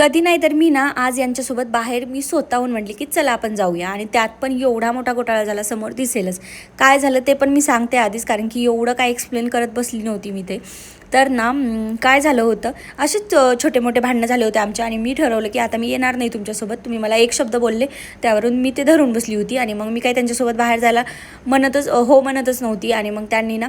कधी नाही तर मी ना आज यांच्यासोबत बाहेर मी स्वतःहून म्हटली की चला आपण जाऊया, आणि त्यात पण एवढा मोठा घोटाळा झाला, समोर दिसेलच काय झालं ते पण मी सांगते आधीच, कारण की एवढं काय एक्सप्लेन करत बसली नव्हती मी ते. तर ना काय झालं होतं, असेच छोटे मोठे भांडणं झाले होते आमच्या, आणि मी ठरवलं की आता मी येणार नाही तुमच्यासोबत. तुम्ही मला एक शब्द बोलले त्यावरून मी ते धरून बसली होती, आणि मग मी काही त्यांच्यासोबत बाहेर जायला हो म्हणतच नव्हती. आणि मग त्यांनी ना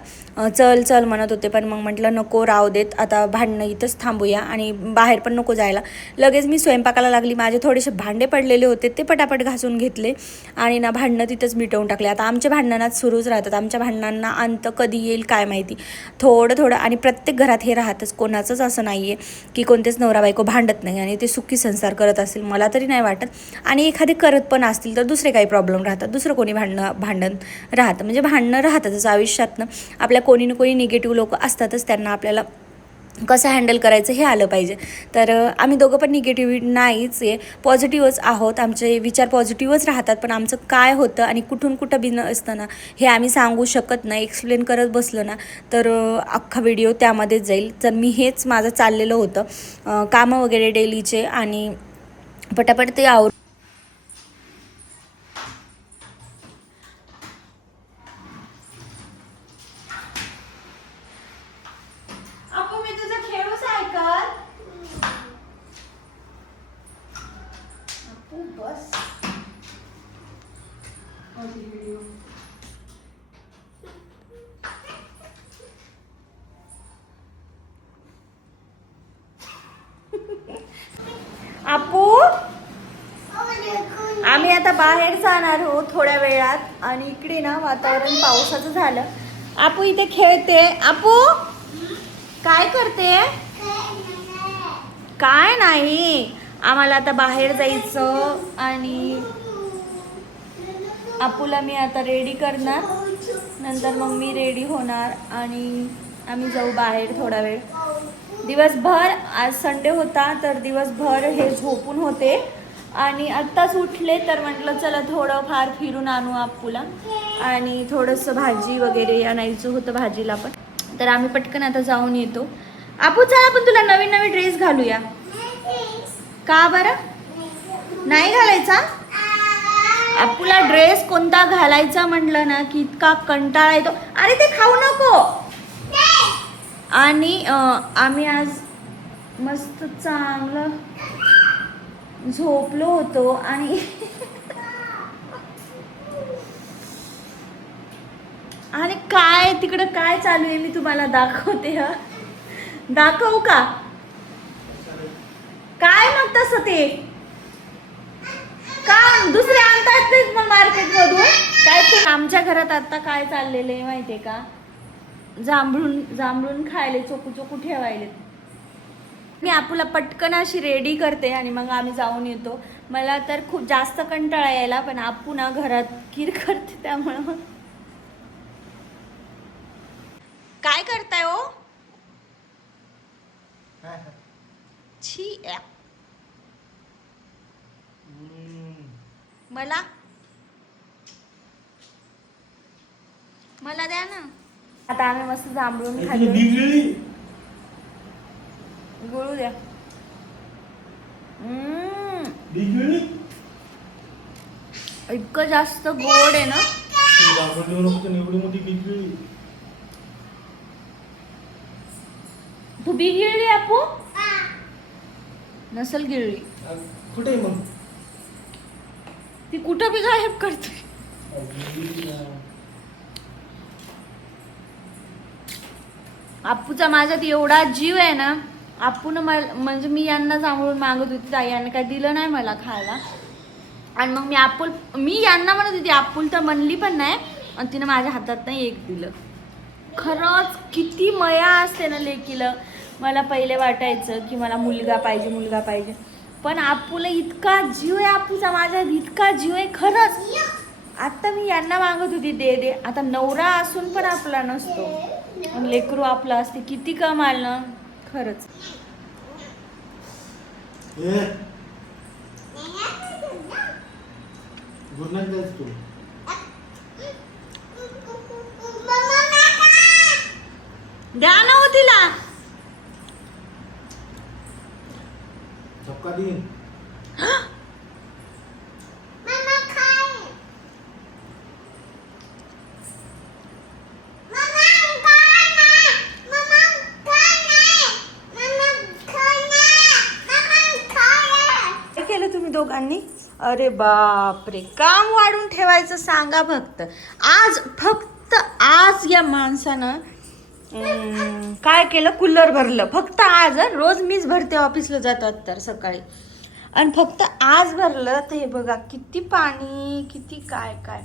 चल चल म्हणत होते, पण मग म्हटलं नको, राहू देत, आता भांडणं इथंच थांबूया आणि बाहेर पण नको जायला. लगेच मी स्वयंपाकाला लागली. माझे थोडेसे भांडे पडलेले होते ते पटापट घासून घेतले आणि ना भांडणं तिथंच मिटवून टाकले. आता आमच्या भांडणात सुरूच राहतात, आमच्या भांडणांना अंत कधी येईल काय माहिती. थोडं थोडं, आणि प्रत्येक घरात हे राहतच, कोणाचंच असं नाही आहे की कोणतेच नवरा बायको भांडत नाही आणि ते सुखी संसार करत असेल, मला तरी नाही वाटत. आणि एखादे करत पण असतील तर दुसरे काही प्रॉब्लेम राहतात, दुसरं कोणी भांडण राहतं, म्हणजे भांडणं राहतातच आयुष्यातनं. आपल्या कोणी ना कोणी निगेटिव्ह लोक असतातच, त्यांना आपल्याला कसं हँडल करायचं हे आलं पाहिजे. तर आम्ही दोघं पण निगेटिव्ह नाहीच आहे, पॉझिटिव्हच आहोत, आमचे विचार पॉझिटिव्हच राहतात. पण आमचं काय होतं आणि कुठून कुठं बिन असतं ना, हे आम्ही सांगू शकत नाही. एक्सप्लेन करत बसलं ना तर अख्खा व्हिडिओ त्यामध्येच जाईल. तर मी हेच माझं चाललेलं होतं, कामं वगैरे डेलीचे, आणि पटापट ते मी तुझं खेळू सायकल. बस आपू, आम्ही आता बाहेर जाणार आहोत थोड्या वेळात, आणि इकडे ना वातावरण पावसाचं झालं. आपू इथे खेळते. आपू काय करते? काय नाही, आम्हाला आता बाहेर जायचं, आणि आपूला मी आता रेडी करणार, नंतर मग मी रेडी होणार आणि आम्ही जाऊ बाहेर थोडा वेळ. दिवसभर आज संडे होता तर दिवसभर हे झोपून होते, आणि आत्ताच उठले तर म्हटलं चला थोडं फार फिरून आणू आपूला, आणि थोडंसं भाजी वगैरे आणायचं होतं भाजीला पण. तर आम्ही पटकन आता जाऊन येतो. आपू चला आपण तुला नवीन नवीन ड्रेस घालूया. का बरं नाही घालायचा? आपूला ड्रेस कोणता घालायचा म्हटलं ना की इतका कंटाळा येतो. अरे ते खाऊ नको. आणि आम्ही आज मस्त चांगलं झोपलो होतो, आणि आणि काय तिकडं काय चालू आहे मी तुम्हाला दाखवते. दाखवू का? काय मग तसं ते का दुसरे आणतात तेच मग मार्केटमधून. काय ते आमच्या घरात आता काय चाललेलं आहे माहितीये का, जांभळून खायले चोकू चोकू ठेवायले. मी आपूला पटकन अशी रेडी करते आणि मग आम्ही जाऊन येतो. मला तर खूप जास्त कंटाळा यायला, पण आपू ना घरात किर करते, त्यामुळं. काय करताय हो? छी मला मला द्या ना. आता आम्ही मस्त जांभळून खातो. गुळू द्या. इतकं जास्त गोड आहे ना. तू बी गिळली आपू? नसल गिळली. कुठे मग ती कुठं बी गायब करते. आपूचा माझ्यात एवढा जीव आहे ना, आपून म्हणजे मी यांना जांभळून मागत होती, ताई यांना काय दिलं नाही मला खायला. आणि मग मी यांना म्हणत होती आपूल तर म्हणली पण नाही, आणि तिनं माझ्या हातात नाही एक दिलं. खरंच किती मया असते ना लेकीला. मला पहिले वाटायचं की मला मुलगा पाहिजे, पण आपूला इतका जीव आहे आपूचा माझ्यात, इतका जीव आहे खरंच. आता मी यांना मागत होती दे. आता नवरा असून पण आपला नसतो, आणि लेकरू आपला असते, किती कमाल ना खरंच. द्या ना हो तिला. झपका दी काय केलं तुम्ही दोघांनी? अरे बापरे, काम वाढून ठेवायचं सांगा फक्त आज या माणसानं काय केलं, कूलर भरलं फक्त आज. रोज मीच भरते ऑफिसला जातात तर सकाळी, आणि फक्त आज भरलं. तर हे बघा किती पाणी, किती काय काय,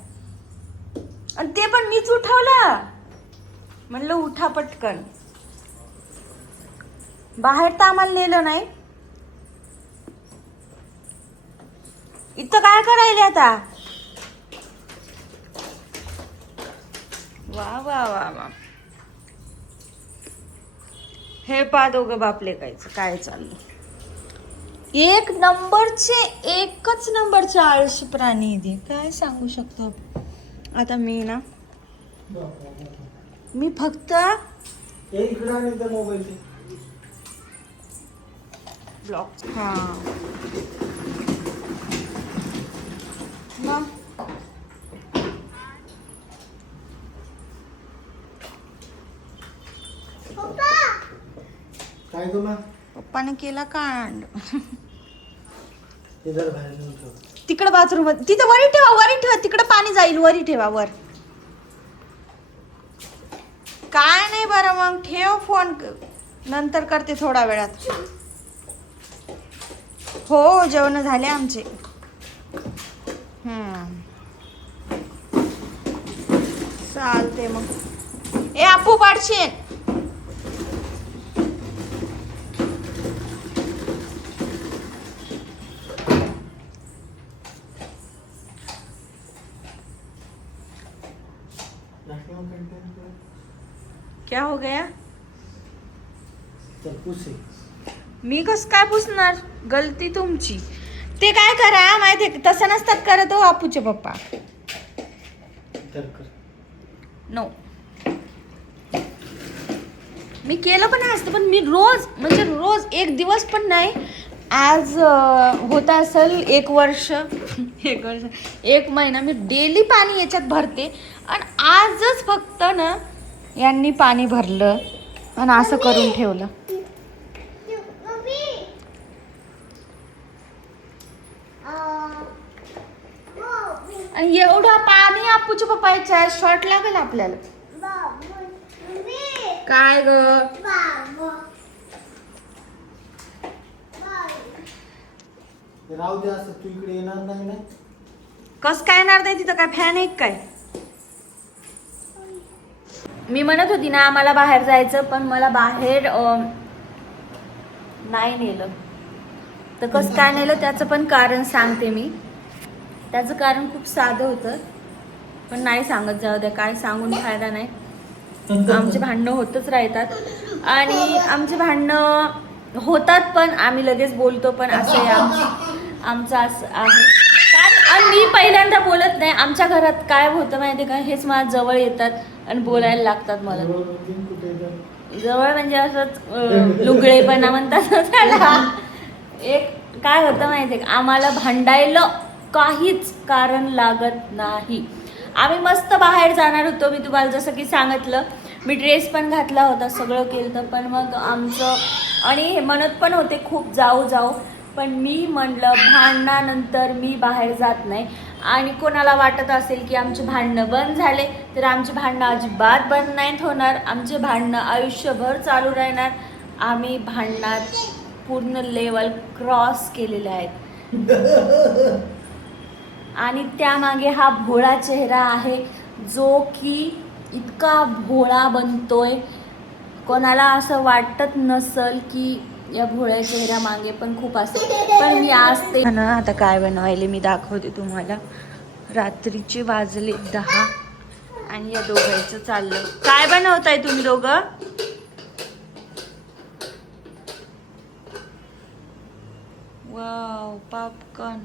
आणि ते पण मीच उठवलं. म्हणलं उठा पटकन. बाहेर तर आम्हाला नेलं नाही. इथं काय करायला आता? वा वा वा वा. हे पा दोघं बापले काय चाललं. एकच नंबरचे आळशी प्राणी दे, काय सांगू शकतो आता. मी फक्त ब्लॉग काय गं पप्पाने केला कांड. बाहेर तिकडे बाथरूम, तिथं वरी ठेवा तिकडे पाणी जाईल. वरी ठेवा वर. काय नाही बरं, मग ठेव फोन, नंतर करते थोड्या वेळात. हो जेवण झाले आमचे. चालते मग. ए आपू पाडशीन. क्या हो गया? मी कस काय पुसणार? गलती तुमची. ते काय करा माहिती, तसं नसतात करत हो आपूचे पप्पा. नो, मी केलं पण असतं, पण मी रोज एक दिवस पण नाही. आज होत असेल 1 वर्ष 1 महिना मी डेली पाणी याच्यात भरते, आणि आजच फक्त ना यांनी पाणी भरलं आणि असं करून ठेवलं. आणि एवढं पाणी आपूच्या पप्पाच्या शॉर्ट लागेल आपल्याला. काय ग? राहू दे असं, तू इकडे येणार नाही ना? कस काय येणार नाही? तिथं काय फॅन आहे काय? मी म्हणत होती ना आम्हाला बाहेर जायचं, पण मला बाहेर नाही नेलं. तर कसं काय नेलं त्याचं पण कारण सांगते मी. त्याचं कारण खूप साधं होतं, पण नाही सांगत. जाऊ द्या, काय सांगून फायदा नाही. आमचे भांडणं होतच राहतात, आणि आमचे भांडणं होतात पण आम्ही लगेच बोलतो पण. असं आमचं असं आहे. आणि मी पहिल्यांदा बोलत नाही. आमच्या घरात काय होतं माहिती का, हेच माझ्या जवळ येतात आणि बोलायला लागतात मला. जवळ म्हणजे असंच लुगडेपणा म्हणतात त्याला. एक काय होतं माहिती का, आम्हाला भांडायला काहीच कारण लागत नाही. आम्ही मस्त बाहेर जाणार होतो, मी तुम्हाला जसं की सांगितलं. मी ड्रेस पण घातला होता, सगळं केलं, पण मग आमचं, आणि म्हणत पण होते खूप जाऊ, पण मी म्हणलं भांडणानंतर मी बाहेर जात नाही. आणि कोणाला वाटत असेल की आमचे भांडणं बंद झाले, तर आमचे भांडणं अजिबात बंद नाहीत होणार. आमचे भांडणं आयुष्यभर चालू राहणार. आम्ही भांडणात पूर्ण लेवल क्रॉस केलेले आहेत. आणि त्यामागे हा भोळा चेहरा आहे, जो की इतका भोळा बनतोय. कोणाला असं वाटत नसल की या भोळ्या चेहऱ्या मागे पण खूप असेल, पण मी आज ते ना आता काय बनवायले मी दाखवते तुम्हाला. रात्रीचे वाजले 10 आणि या दोघांचं चाललं. काय बनवताय तुम्ही दोघं? Wow, popcorn.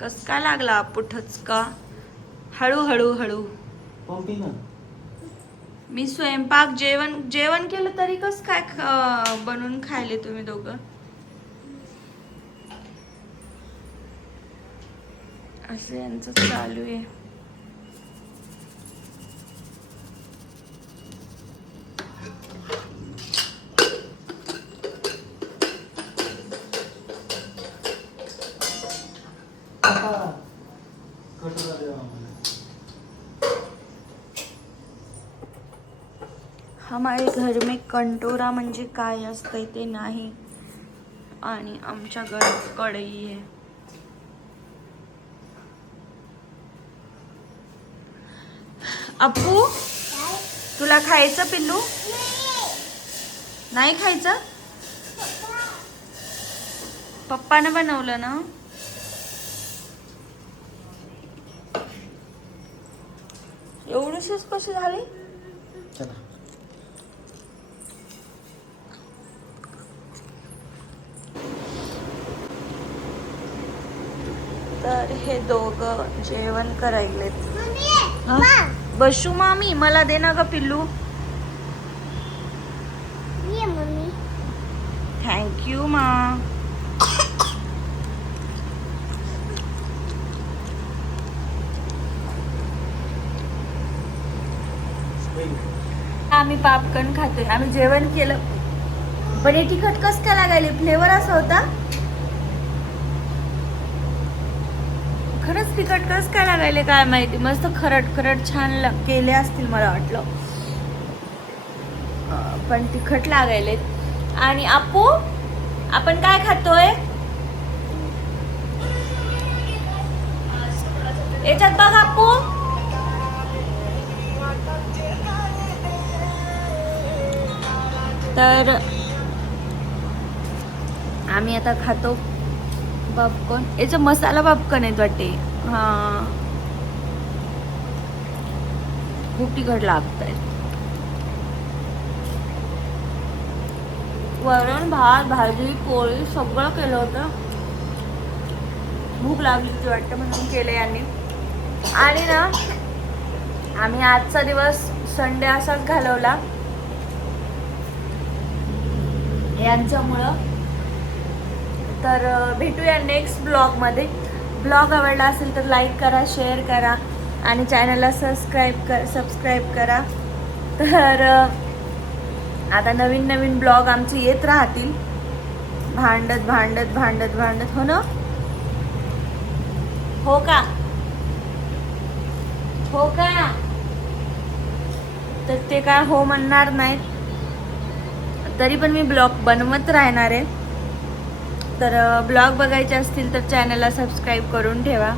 कस काय लागला पुठच का? हळू हळू हळू. पंपी ना. मी स्वयंपाक जेवण केलं तरी कस काय बनवून खायले तुम्ही दोघं? असं यांचं चालू आहे. कटोरा देवा आम्हाला. हमारे घर में कंटोरा म्हणजे काय असतंय ते नाही, आणि आमच्या घरात कढई आहे. अप्पू, तुला खायचं पिल्लू? नाही खायचं? पप्पानं बनवलं ना. एवढीशीच कशी झाली? चला. तर हे दोघं जेवण करायलेत. बसू मामी, मला दे ना ग पिल्लू. थँक्यू मा. आम्ही पापकन खातोय. आम्ही जेवण केलं, पण हे तिखट कस काय लागायले? फ्लेवर असा होता. खरंच तिखट कस काय लागायले काय माहिती. मस्त खरट खरट छान केले असतील मला वाटलं, पण तिखट लागायले. आणि आपू, आपण काय खातोय? याच्यात बघ आपू. तर आम्ही आता खातो पॉपकॉर्न. याचा मसाला पॉपकॉर्न आहेत वाटते. हा, खूप तिखट लागतंय. वरण भात भाजी पोळी सगळं केलं होतं. भूक लागली होती वाटतं म्हणून केलं यांनी. आणि ना आम्ही आजचा दिवस संडे असाच घालवला यांच्यामुळं. तर भेटूया नेक्स्ट ब्लॉगमध्ये. ब्लॉग आवडला असेल तर लाईक करा, शेअर करा आणि चॅनलला सबस्क्राईब करा. तर आता नवीन नवीन ब्लॉग आमचे येत राहतील, भांडत भांडत भांडत भांडत. हो ना? हो का? हो का? तर ते काय हो म्हणणार नाहीत, तरी पण मी ब्लॉग बनवत राहणार आहे. तर ब्लॉग बघायचे असतील तर चॅनलला सबस्क्राईब करून ठेवा.